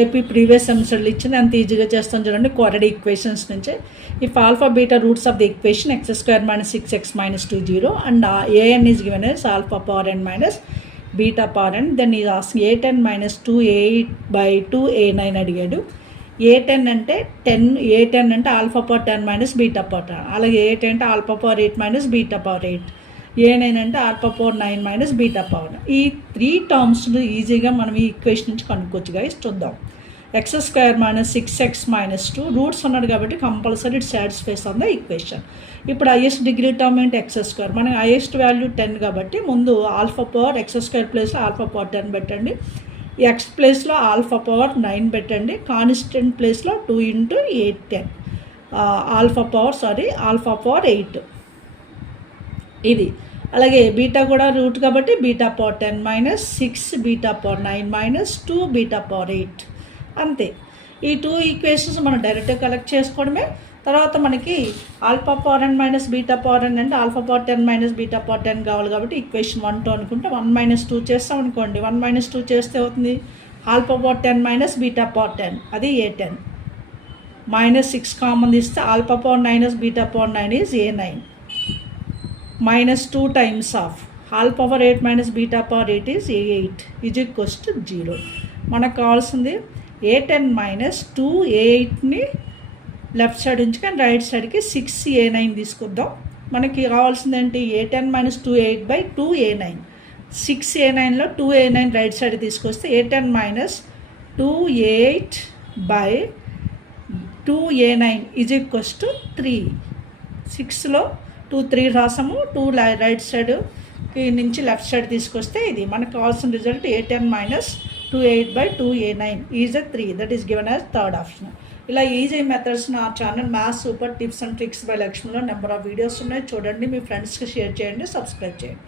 AP previous సెమిస్టర్లో ఇచ్చింది అంత ఈజీగా చేస్తాం చూడండి. క్వాడ్రాటిక్ ఈక్వేషన్స్ నుంచి if alpha beta roots of the equation x² - 6x - 2 0 and an is given as alpha power n minus beta power n, then is asking a10 - 2a8/2 a9 అడిగాడు. a10 అంటే 10 అంటే alpha power 10 minus beta power 10, అలాగే a8 అంటే alpha power 8 minus beta power 8, a9 అంటే alpha power 9 minus beta power. ఈ 3 terms ఈజీగా మనం ఈ ఈక్వేషన్ నుంచి కనుక్కోవచ్చు గైస్. చూద్దాం. x² - 6x - 2 రూట్స్ ఉన్నాడు కాబట్టి compulsory it satisfies on the equation. ఇప్పుడు హైయెస్ట్ డిగ్రీ టర్మ్ ఏంటి x², మనకి హైయెస్ట్ వాల్యూ 10 కాబట్టి ముందు ఆల్ఫా పవర్ x² ప్లేస్లో ఆల్ఫా పవర్ 10 పెట్టండి, ఎక్స్ ప్లేస్లో ఆల్ఫా పవర్ 9 పెట్టండి, కాన్స్టెంట్ ప్లేస్లో 2 × 8 10 ఆల్ఫా పవర్ 8 ఇది. అలాగే బీటా కూడా రూట్ కాబట్టి beta power 10 minus 6 beta power 9 minus 2 beta power 8 అంతే. ఈ 2 ఈక్వేషన్స్ మనం డైరెక్ట్గా కలెక్ట్ చేసుకోవడమే. తర్వాత మనకి alpha power n minus beta power n అంటే alpha power 10 minus beta power 10 కావాలి కాబట్టి ఈక్వేషన్ 1 2 అనుకుంటే 1 - 2 చేస్తాం అనుకోండి. 1 - 2 చేస్తే అవుతుంది alpha power 10 minus beta power 10, అది a10 మైనస్ 6 కామన్ తీస్తే alpha power 9 beta power 9 is a9 minus 2 times of alpha power 8 minus beta power 8 is a8 is equals to 0. మనకు కావాల్సింది a10 మైనస్ 2a8ని లెఫ్ట్ సైడ్ ఉంచుకొని right సైడ్కి 6a9 తీసుకుందాం. మనకి కావాల్సింది ఏంటి a10 - 2a8/2 a9, 6a9లో 2a9 right side తీసుకొస్తే a10 - 2a8/2 a9 is equals to 3. 6లో 2 3 రాసాము, 2 రైట్ సైడ్ నుంచి లెఫ్ట్ సైడ్ తీసుకొస్తే ఇది మనకు కావాల్సిన result a10 - 2a8/2 a9 is 3. That is given as third option. ఇలా ఈజీ మెథడ్స్ నా channel maths super tips and tricks by లక్ష్మిలో నెంబర్ ఆఫ్ వీడియోస్ ఉన్నాయి, చూడండి, మీ ఫ్రెండ్స్కి షేర్ చేయండి, సబ్స్క్రైబ్ చేయండి.